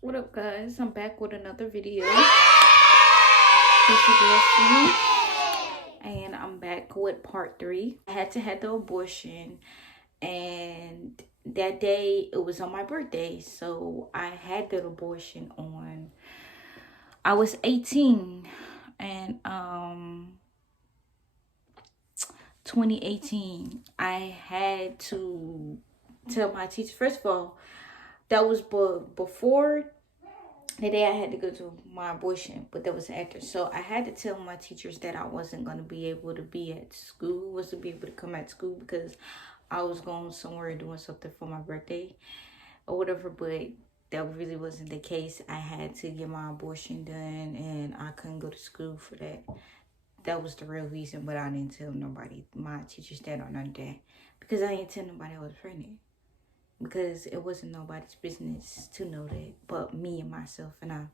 What up, guys? I'm back with another video. This is Leslie, and I'm back with part 3. I had to have the abortion, and that day it was on my birthday, so I had the abortion on. I was 18, and 2018, I had to tell my teacher. First of all, that was before the day I had to go to my abortion, but that was after. So I had to tell my teachers that I wasn't going to be able to be at school, wasn't be able to come at school because I was going somewhere doing something for my birthday or whatever. But that really wasn't the case. I had to get my abortion done and I couldn't go to school for that. That was the real reason, but I didn't tell nobody, my teachers, that or none of that, because I didn't tell nobody I was pregnant, because it wasn't nobody's business to know that but me and myself and I.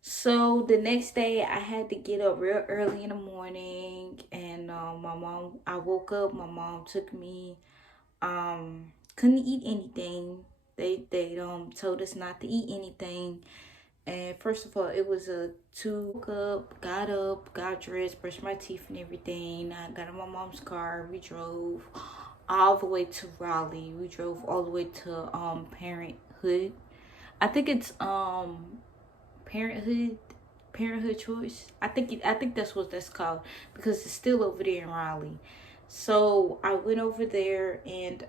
So the next day I had to get up real early in the morning, and I woke up, my mom took me, couldn't eat anything. They told us not to eat anything. And first of all, it was a two got up, got dressed, brushed my teeth and everything. I got in my mom's car. We drove all the way to Raleigh. We drove all the way to Parenthood. I think it's Parenthood Parenthood Choice. I think that's what that's called, because it's still over there in Raleigh. So I went over there, and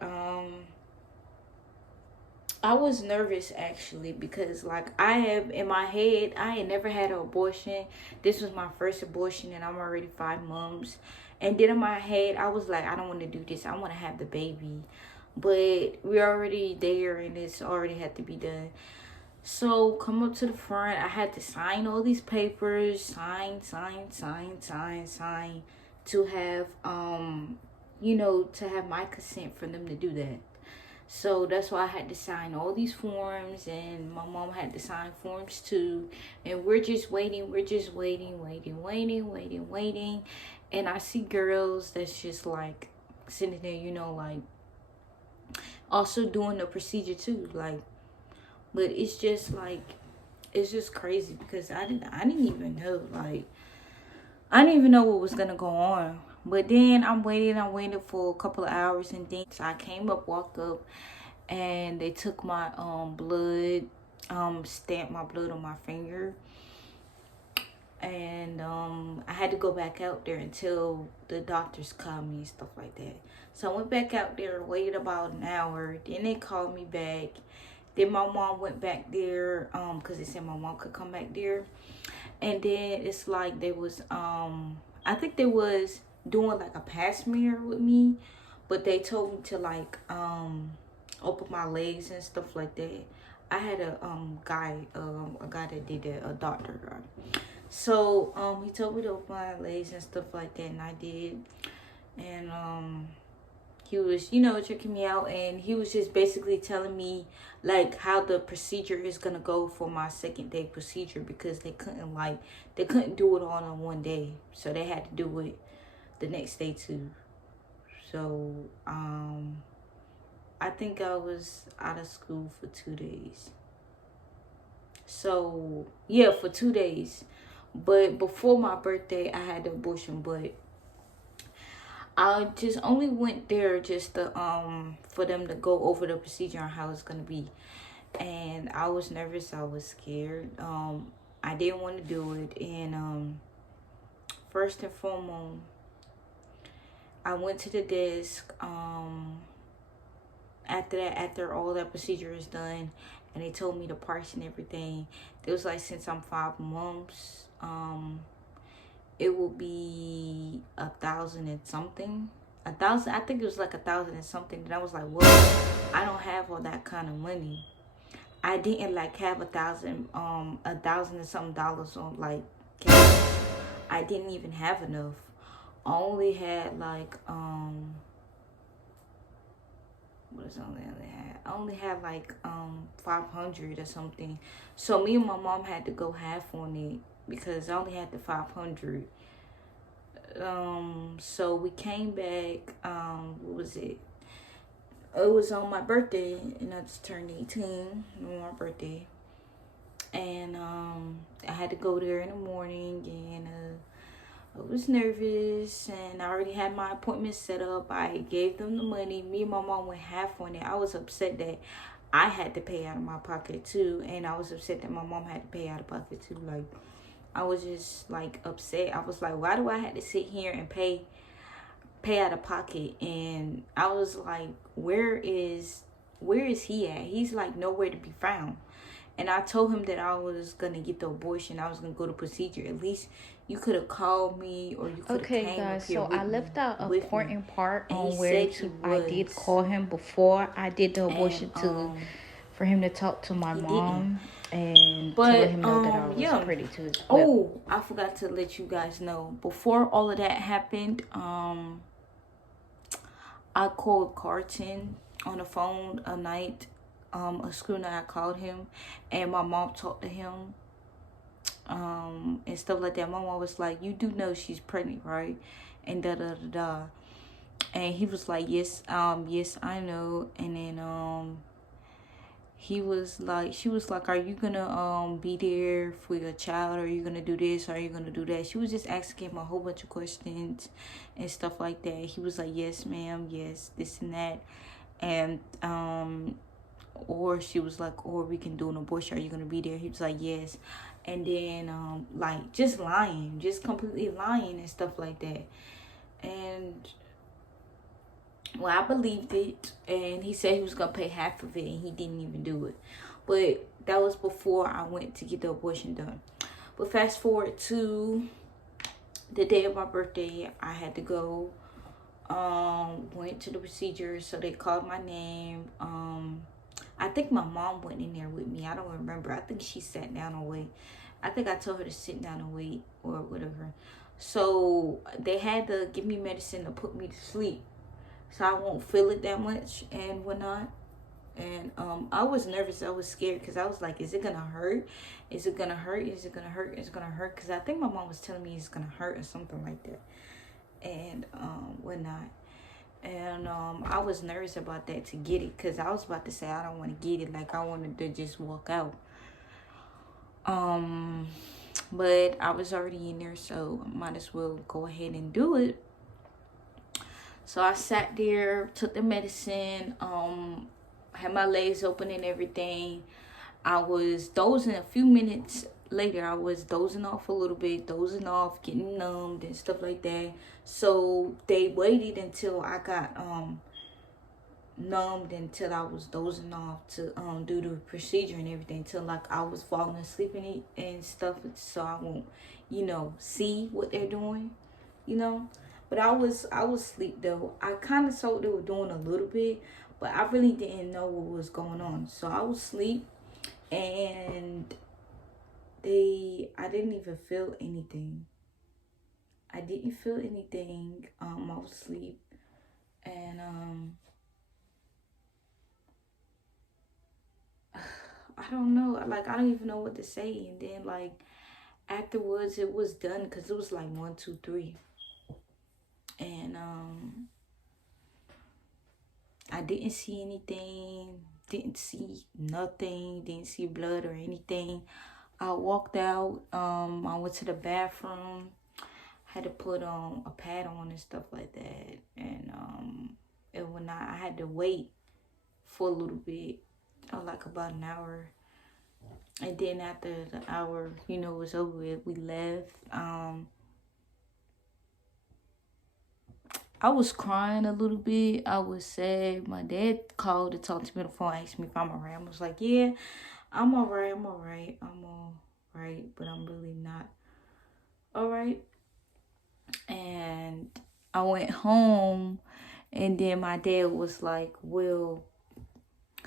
I was nervous actually, because like I have in my head, I had never had an abortion. This was my first abortion, and I'm already 5 months. And then in my head, I was like, I don't want to do this. I want to have the baby, but we're already there, and it's already had to be done. So come up to the front. I had to sign all these papers, sign to have to have my consent for them to do that. So that's why I had to sign all these forms, and my mom had to sign forms too. And we're just waiting, waiting. And I see girls that's just like sitting there, like also doing the procedure too. Like, but it's just like, it's just crazy, because I didn't even know, like, I didn't even know what was gonna go on. But then I'm waiting for a couple of hours, and then so I came up, walked up, and they took my blood, stamped my blood on my finger, and I had to go back out there until the doctors called me and stuff like that. So I went back out there, waited about an hour, then they called me back. Then my mom went back there, because they said my mom could come back there. And then it's like they was I think they was doing like a pap smear with me, but they told me to like open my legs and stuff like that. I had a guy that did that, a doctor guy. So he told me to open my legs and stuff like that, and I did. And he was, checking me out, and he was just basically telling me like how the procedure is gonna go for my second day procedure, because they couldn't do it all in one day, so they had to do it the next day too. So I think I was out of school for 2 days. So yeah, for 2 days. But before my birthday, I had the abortion, but I just only went there just to for them to go over the procedure and how it's gonna be. And I was nervous, I was scared. I didn't want to do it. And first and foremost, I went to the desk after all that procedure is done, and they told me the price and everything. It was like, since I'm 5 months, it will be 1,000 and something. 1,000, I think it was like 1,000 and something. And I was like, well, I don't have all that kind of money. I didn't like have 1,000 and something dollars on like cash. I didn't even have enough. I only had like what is I only had like 500 or something. So me and my mom had to go half on it, because I only had the 500. So we came back, what was it? It was on my birthday, and I just turned 18 on my birthday. And I had to go there in the morning, and I was nervous, and I already had my appointment set up. I gave them the money. Me and my mom went half on it. I was upset that I had to pay out of my pocket too, and I was upset that my mom had to pay out of pocket too. Like, I was just like upset. I was like, why do I have to sit here and pay out of pocket? And I was like, where is he at? He's like nowhere to be found. And I told him that I was gonna get the abortion. I was gonna go to procedure. At least you could have called me, or you could have Okay, came up guys, here so with I left out an me. important part And he on where said he I did was, call him before I did the and abortion to for him to talk to my he didn't. mom and to let But him know that I was yeah. pretty to his whip. Oh, I forgot to let you guys know. Before all of that happened, I called Carton on the phone a night. A school night, I called him, and my mom talked to him, and stuff like that. My mom was like, "You do know she's pregnant, right?" And da da da da. And he was like, "Yes, yes, I know." And then she was like, "Are you gonna be there for your child? Are you gonna do this? Are you gonna do that?" She was just asking him a whole bunch of questions and stuff like that. He was like, "Yes, ma'am, yes, this and that." And or she was like, "Or we can do an abortion. Are you gonna be there?" He was like, "Yes." And then like just lying, just completely lying and stuff like that. And well, I believed it, and he said he was gonna pay half of it, and he didn't even do it. But that was before I went to get the abortion done. But fast forward to the day of my birthday, I had to go. Went to the procedure, so they called my name. I think my mom went in there with me. I don't remember. I think she sat down and wait. I think I told her to sit down and wait or whatever. So they had to give me medicine to put me to sleep, so I won't feel it that much and whatnot. And I was nervous. I was scared because I was like, is it gonna hurt? Is it gonna hurt? Is it gonna hurt? Is it gonna hurt? Because I think my mom was telling me it's gonna hurt or something like that, and whatnot. And I was nervous about that to get it, because I was about to say I don't want to get it. Like, I wanted to just walk out. But I was already in there, so I might as well go ahead and do it. So I sat there, took the medicine, had my legs open and everything. I was dozing. A few minutes later, I was dozing off a little bit, dozing off, getting numbed and stuff like that. So they waited until I got numbed, until I was dozing off to do the procedure and everything, till like I was falling asleep and stuff, so I won't, see what they're doing, you know. But I was asleep though. I kind of saw what they were doing a little bit, but I really didn't know what was going on. So I was asleep, and I didn't even feel anything. I didn't feel anything. I was asleep, and I don't know. Like, I don't even know what to say. And then like afterwards, it was done, because it was like 1, 2, 3, and I didn't see anything. Didn't see nothing. Didn't see blood or anything. I walked out. I went to the bathroom. Had to put a pad on and stuff like that. And when I had to wait for a little bit, like about an hour. And then after the hour, was over with, we left. I was crying a little bit. I was sad. My dad called to talk to me on the phone, asked me if I'm alright. I was like, yeah, I'm alright. I'm alright. I'm alright, but I'm really not alright. And I went home, and then my dad was like, well,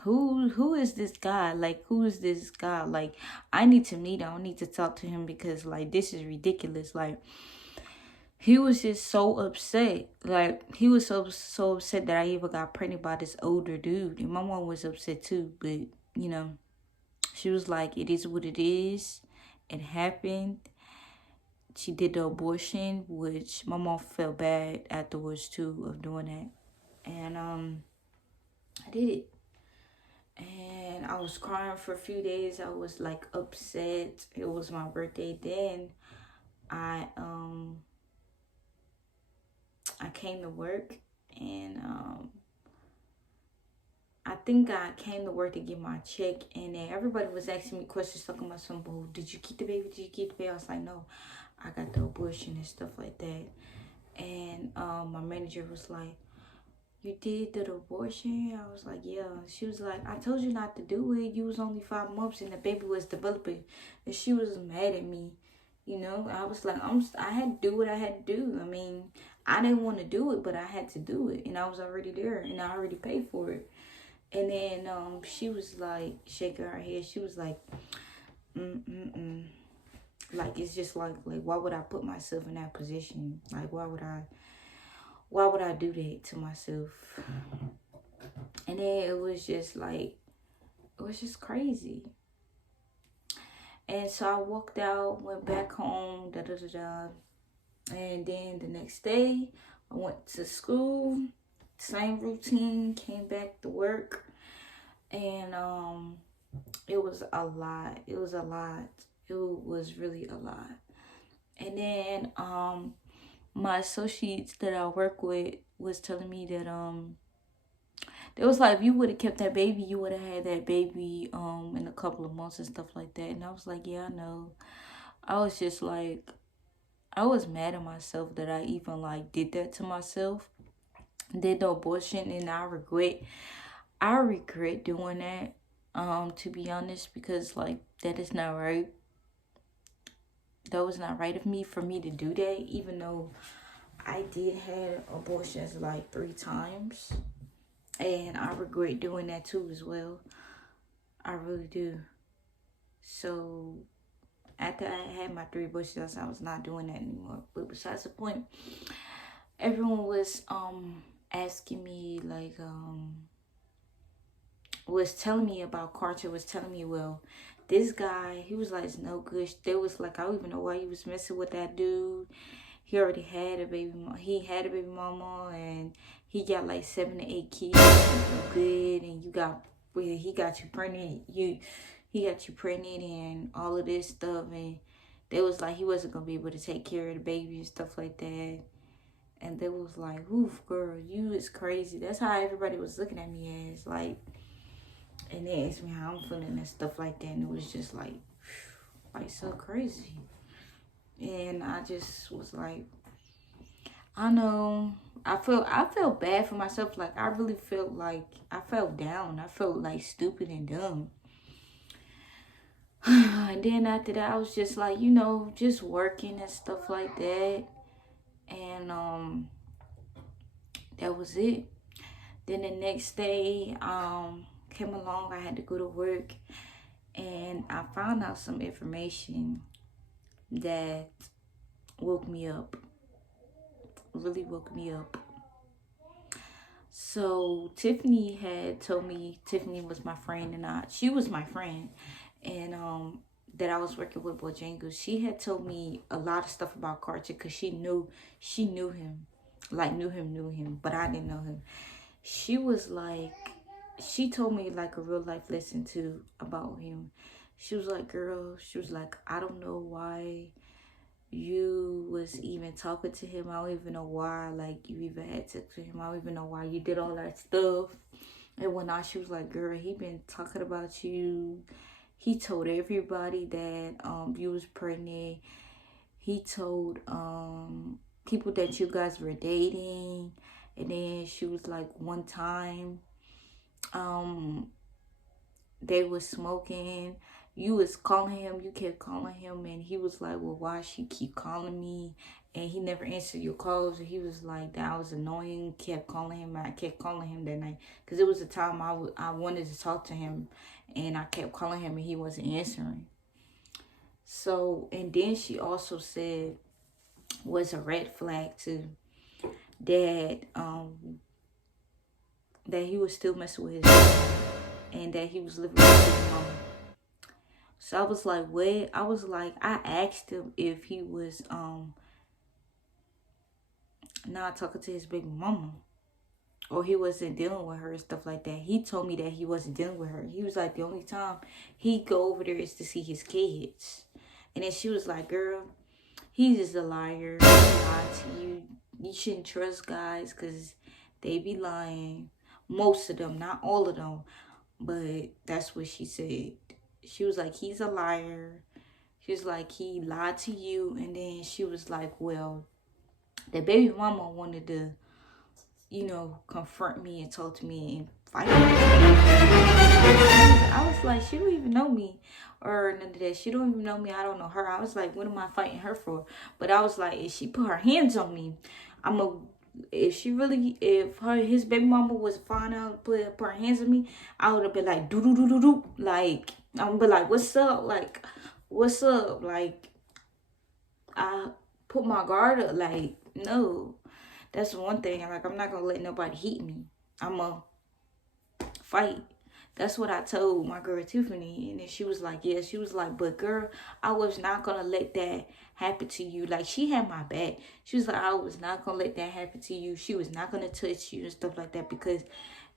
who is this guy? Like, who is this guy? Like, I need to meet him. I need to talk to him, because like this is ridiculous. Like, he was just so upset. Like, he was so upset that I even got pregnant by this older dude. And my mom was upset too, but she was like, it is what it is. It happened. She did the abortion, which my mom felt bad afterwards too of doing that. And I did it. And I was crying for a few days. I was like upset. It was my birthday. Then I I came to work, and I think I came to work to get my check, and then everybody was asking me questions talking about some, "Oh, did you keep the baby? Did you keep the baby?" I was like, "No, I got the abortion," and stuff like that. And my manager was like, "You did the abortion?" I was like, "Yeah." She was like, "I told you not to do it. You was only 5 months and the baby was developing." And she was mad at me. You know, I was like, I had to do what I had to do. I mean, I didn't want to do it, but I had to do it. And I was already there and I already paid for it. And then she was like shaking her head. She was like, mm. Like, it's just like why would I put myself in that position? Like, why would I do that to myself? And then it was just like, it was just crazy. And so I walked out, went back home, And then the next day, I went to school, same routine, came back to work. And it was a lot. It was a lot. It was really a lot. And then my associates that I work with was telling me that it was like, if you would have kept that baby, you would have had that baby in a couple of months and stuff like that. And I was like, yeah, I know. I was just like, I was mad at myself that I even like did that to myself, did the abortion, and I regret doing that. To be honest, because like that is not right. That was not right of me for me to do that, even though I did have abortions like 3 times. And I regret doing that too as well. I really do. So after I had my 3 abortions, I was not doing that anymore. But besides the point, everyone was asking me like was telling me about Carter, was telling me, well, this guy, he was like, it's no good. They was like, I don't even know why he was messing with that dude. He already had a baby mama. He had a baby mama, and he got like 7 to 8 kids. Good, and he got you pregnant. He got you pregnant and all of this stuff, and they was like he wasn't gonna be able to take care of the baby and stuff like that. And they was like, oof, girl, you is crazy. That's how everybody was looking at me as like, and they asked me how I'm feeling and stuff like that, and it was just like so crazy. And I just was like, I know. I felt bad for myself. Like, I really felt like I felt down. I felt like stupid and dumb. And then after that, I was just like, just working and stuff like that. And that was it. Then the next day came along. I had to go to work, and I found out some information that woke me up. Really woke me up. So Tiffany had told me, Tiffany was my friend, and she was my friend, and that I was working with Bojangles. She had told me a lot of stuff about Carter because she knew him, like knew him, but I didn't know him. She was like, she told me like a real life lesson too about him. She was like, girl, she was like, I don't know why you was even talking to him. I don't even know why like you even had sex with him. I don't even know why you did all that stuff. And whatnot. She was like, girl, he been talking about you. He told everybody that you was pregnant. He told people that you guys were dating. And then she was like, one time they was smoking, you was calling him, you kept calling him, and he was like, well, why she keep calling me? And he never answered your calls. And he was like, that I was annoying, kept calling him. I kept calling him that night because it was a time I wanted to talk to him, and I kept calling him and he wasn't answering. So, and then she also said was a red flag too, that that he was still messing with his mom, and that he was living with his mom. So I was like, what? I was like, I asked him if he was not talking to his baby mama, or he wasn't dealing with her and stuff like that. He told me that he wasn't dealing with her. He was like, the only time he go over there is to see his kids. And then she was like, girl, he's just a liar. He lied to you. You shouldn't trust guys because they be lying. Most of them, not all of them. But that's what she said. She was like, he's a liar. She was like, he lied to you. And then she was like, well, the baby mama wanted to, confront me and talk to me and fight me. I was like, she don't even know me or none of that. She don't even know me. I don't know her. I was like, what am I fighting her for? But I was like, if she put her hands on me, if his baby mama was fine out put her hands on me, I would have been like, do do do do do, like I'm gonna be like, what's up, like what's up, like I put my guard up, like no, that's one thing. Like I'm not gonna let nobody hit me. I'm gonna fight. That's what I told my girl Tiffany, and then she was like, yeah, she was like, but girl, I was not gonna let that happen to you. Like she had my back. She was like, I was not gonna let that happen to you. She was not gonna touch you and stuff like that, because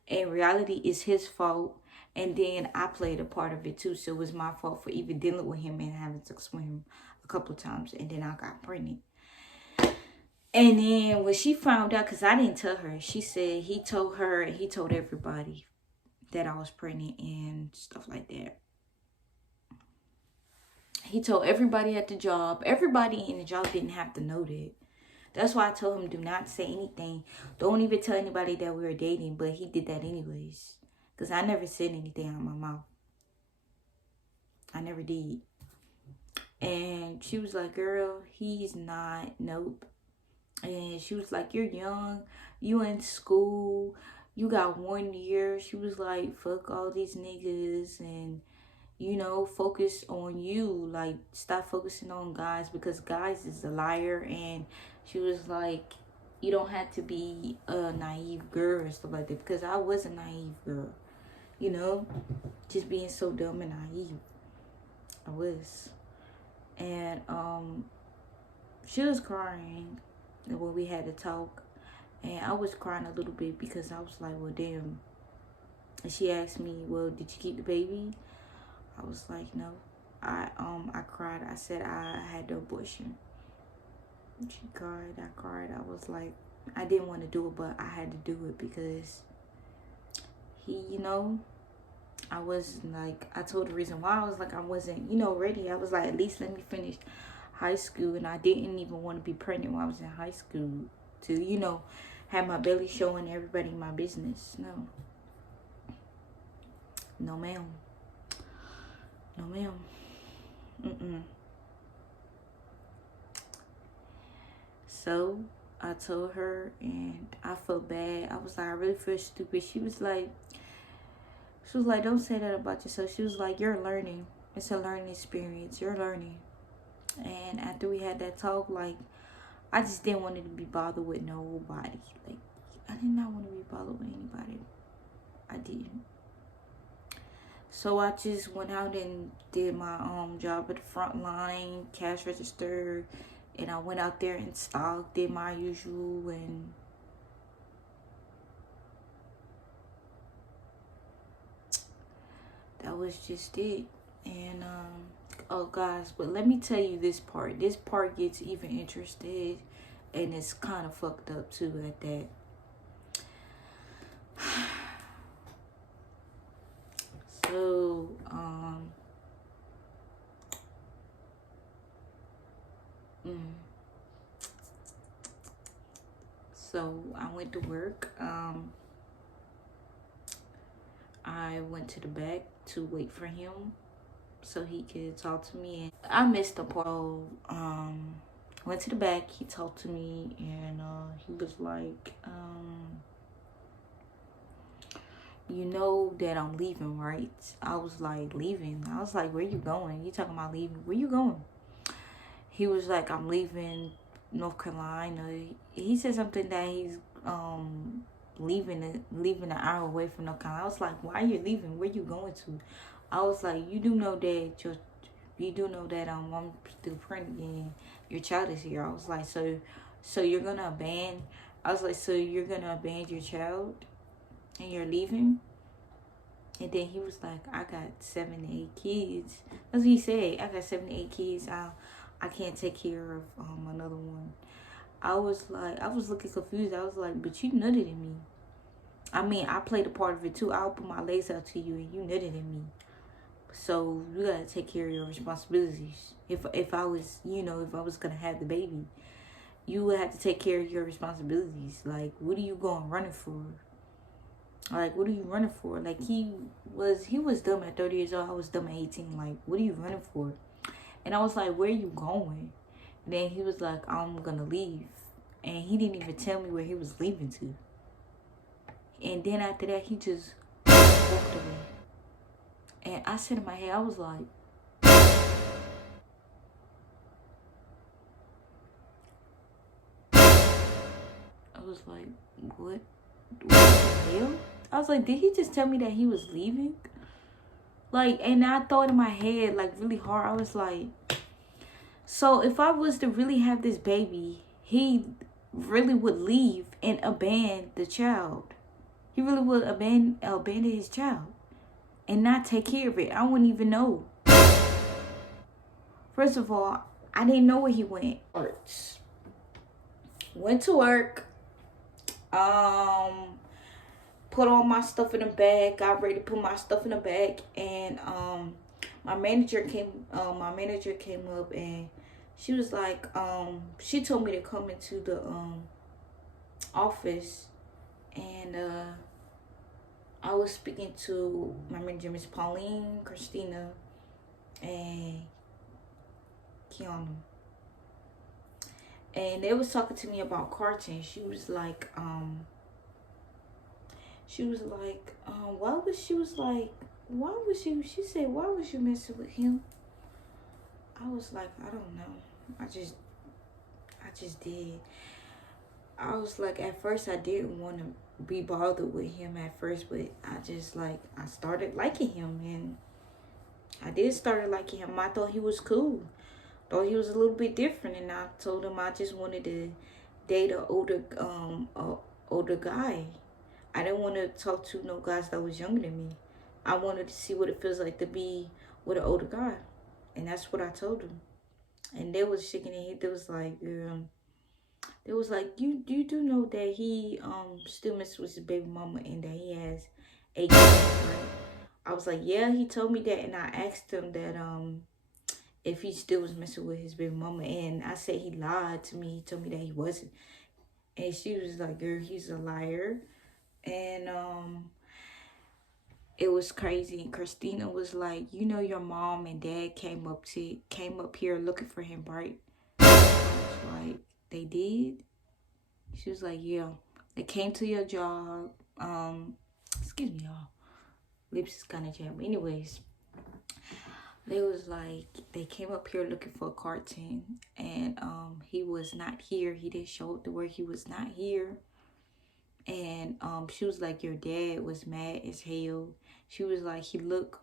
in reality it's his fault, and then I played a part of it too. So it was my fault for even dealing with him and having sex with him a couple of times, and then I got pregnant. And then when she found out, because I didn't tell her, she said he told her and he told everybody that I was pregnant and stuff like that. He told everybody at the job. Everybody in the job didn't have to know that. That's why I told him, do not say anything. Don't even tell anybody that we were dating. But he did that anyways. Because I never said anything out of my mouth. I never did. And she was like, girl, he's not. Nope. And she was like, you're young. You in school. You got 1 year. She was like, fuck all these niggas and, focus on you. Like, stop focusing on guys, because guys is a liar. And she was like, you don't have to be a naive girl and stuff like that, because I was a naive girl, just being so dumb and naive. I was. And she was crying when we had to talk. And I was crying a little bit because I was like, well, damn. And she asked me, well, did you keep the baby? I was like, no. I cried. I said I had the abortion. And she cried. I cried. I was like, I didn't want to do it, but I had to do it because he, I was like, I told the reason why. I was like, I wasn't, ready. I was like, at least let me finish high school. And I didn't even want to be pregnant when I was in high school to, have my belly showing everybody my business. No. No, ma'am. No, ma'am. So I told her, and I felt bad. I was like, I really feel stupid. She was like, don't say that about yourself. She was like, you're learning. It's a learning experience. You're learning. And after we had that talk, like, I just didn't want to be bothered with nobody. Like, I did not want to be bothered with anybody. I didn't. So I just went out and did my job at the front line, cash register, and I went out there and stock, did my usual, and that was just it. And oh guys, but let me tell you this part. This part gets even interested, and it's kind of fucked up too at that. So so I went to work. I went to the back to wait for him so he could talk to me. And I missed the part. Went to the back, he talked to me, and he was like, you know that I'm leaving, right? I was like, leaving? I was like, where you going? You talking about leaving? Where you going? He was like, I'm leaving North Carolina. He said something that he's leaving an hour away from North Carolina. I was like, why are you leaving? Where you going to? I was like, you do know that I'm still pregnant and your child is here. I was like, so you're gonna abandon I was like, so you're gonna abandon your child and you're leaving? And then he was like, I got 7 to 8 kids. That's what he said. I got 7 to 8 kids. I can't take care of another one. I was looking confused. I was like, but you nutted in me. I mean, I played a part of it too. I opened my legs out to you and you nutted in me. So you gotta take care of your responsibilities. If I was, if I was gonna have the baby, you would have to take care of your responsibilities. Like, what are you going running for? Like, what are you running for? Like, he was dumb at 30 years old. I was dumb at 18. Like, what are you running for? And I was like, where are you going? And then he was like, I'm gonna leave. And he didn't even tell me where he was leaving to. And then after that, he just walked away. And I said in my head, I was like, what the hell? I was like, did he just tell me that he was leaving? Like, and I thought in my head, like, really hard. I was like, so if I was to really have this baby, he really would leave and abandon the child. He really would abandon his child and not take care of it. I wouldn't even know. First of all, I didn't know where he went. Went to work. Put all my stuff in the bag. Got ready to put my stuff in the bag, and my manager came up, and she was like, she told me to come into the office, and I was speaking to my manager, Miss Pauline, Christina, and Kiana. And they was talking to me about Carton. She was like, she said, why was you messing with him? I was like, I don't know. I just did. I was like, at first I didn't want to be bothered with him at first, but I started liking him, and I did start liking him. I thought he was cool. Thought he was a little bit different, and I told him I just wanted to date an older guy. I didn't want to talk to no guys that was younger than me. I wanted to see what it feels like to be with an older guy, and that's what I told him. And they was shaking their head. They was like, you do know that he still messes with his baby mama and that he has 8 kids, right? I was like, yeah, he told me that, and I asked him that if he still was messing with his baby mama, and I said he lied to me. He told me that he wasn't, and she was like, girl, he's a liar. And it was crazy. And Christina was like, your mom and dad came up here looking for him, right? I was like, they did? She was like, yeah, they came to your job. Excuse me, y'all. Lips is kind of jammed. Anyways, they was like, they came up here looking for a Carton, and he was not here. He didn't show up to work. He was not here. And she was like, your dad was mad as hell. She was like, he looked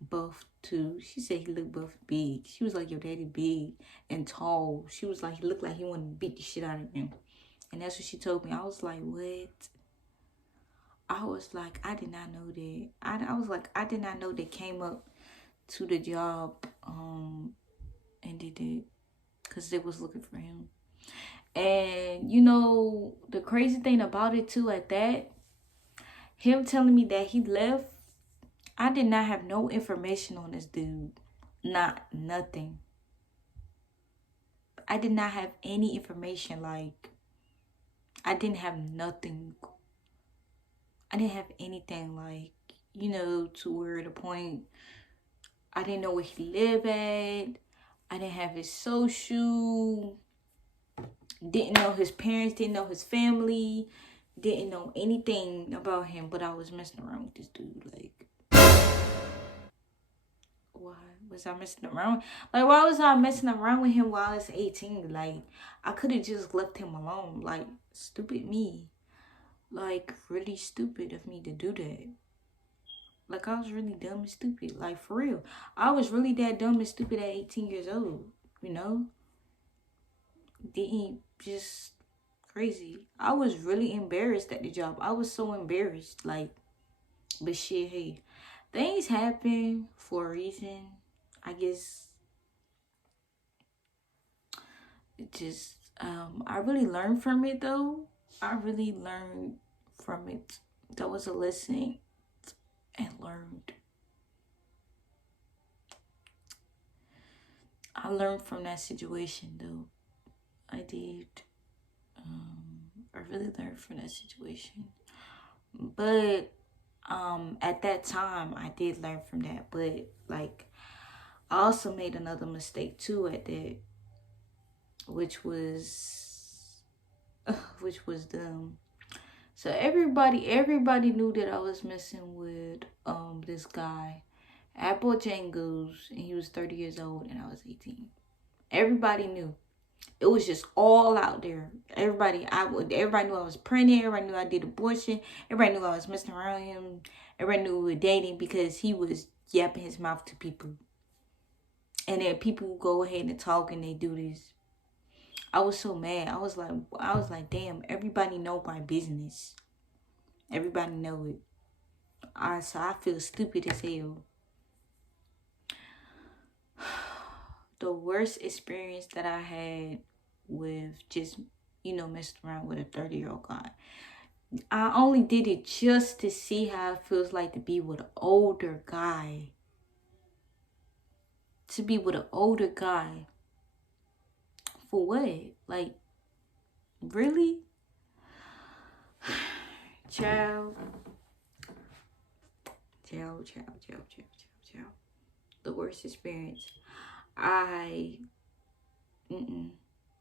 buff too. She said he looked buff, big. She was like, your daddy big and tall. She was like, he looked like he wanted to beat the shit out of him. And that's what she told me. I was like, what? I was like, I did not know that. I was like, I did not know they came up to the job and did it because they was looking for him. And the crazy thing about it too, at that, him telling me that he left, I did not have no information on this dude. Nothing. I did not have any information. Like, I didn't have nothing. I didn't have anything, like, to where the point I didn't know where he lived at. I didn't have his social. Didn't know his parents. Didn't know his family. Didn't know anything about him. But I was messing around with this dude. Like, why was I messing around? Like, why was I messing around with him while I was 18? Like, I could have just left him alone. Like, stupid me. Like, really stupid of me to do that. Like, I was really dumb and stupid. Like, for real. I was really that dumb and stupid at 18 years old. Didn't just crazy. I was really embarrassed at the job. I was so embarrassed. Like, but shit, hey, things happen for a reason. I guess it just I really learned from it though. I really learned from it. That was a lesson and learned. I learned from that situation though. I did. I really learned from that situation. But at that time I did learn from that. But like I also made another mistake too at that, which was which was dumb. So everybody knew that I was messing with this guy at Bojangles, and he was 30 years old and I was 18. Everybody knew. It was just all out there. Everybody knew I was pregnant. Everybody knew I did abortion. Everybody knew I was messing around with him. Everybody knew we were dating because he was yapping his mouth to people. And then people go ahead and talk and they do this. I was so mad. I was like, damn, everybody know my business. Everybody know it. So I feel stupid as hell. The worst experience that I had with just, messing around with a 30-year-old guy. I only did it just to see how it feels like to be with an older guy. To be with an older guy. For what? Like, really? Child. Child. The worst experience. Mm-mm.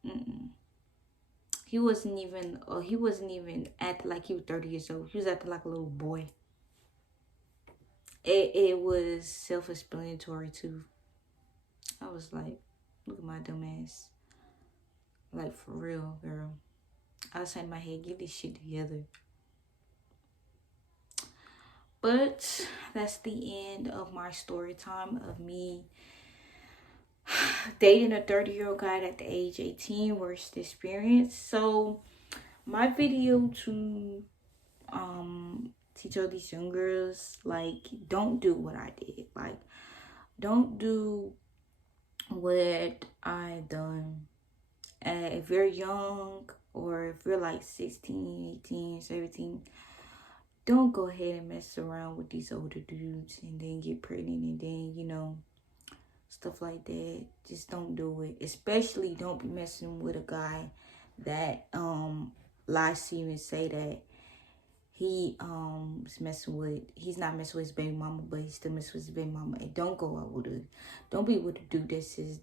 Mm-mm. He wasn't even acting like he was 30 years old. He was acting like a little boy. It was self-explanatory too. I was like, look at my dumb ass. Like, for real, girl. I was saying in my head, get this shit together. But that's the end of my story time of me dating a 30-year-old guy at the age 18. Worst experience. So my video to teach all these young girls, like, don't do what I did. Like, don't do what I done if you're young, or if you're like 16, 18, 17. Don't go ahead and mess around with these older dudes and then get pregnant and then stuff like that. Just don't do it. Especially don't be messing with a guy that lies to you and say that he's not messing with his baby mama, but he still messing with his baby mama. And don't go out with it. Don't be with a dude that says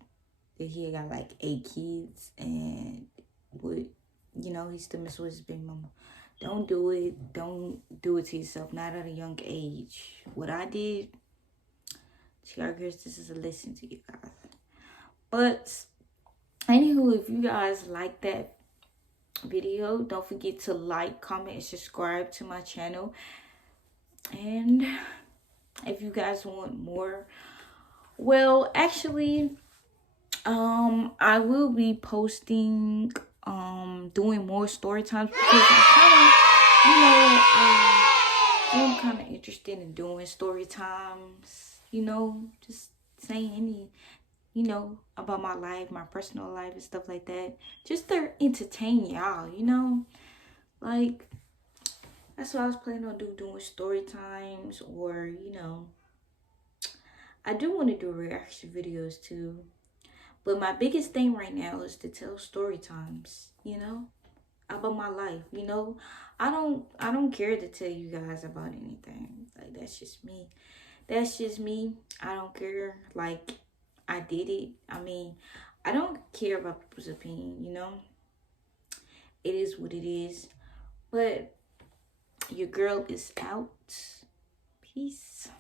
that he got like 8 kids and he still messing with his baby mama. Don't do it. Don't do it to yourself. Not at a young age. What I did, girls, this is a lesson to you guys. But anywho, if you guys like that video, don't forget to like, comment, and subscribe to my channel. And if you guys want more, well, actually, I will be posting, doing more story times because I'm kind of interested in doing story times. Just saying any, about my life, my personal life, and stuff like that, just to entertain y'all. Like, that's what I was planning on doing story times, or I do want to do reaction videos too. But my biggest thing right now is to tell story times, about my life. I don't care to tell you guys about anything. Like, that's just me. I don't care. Like, I did it. I mean, I don't care about people's opinion, It is what it is. But your girl is out. Peace.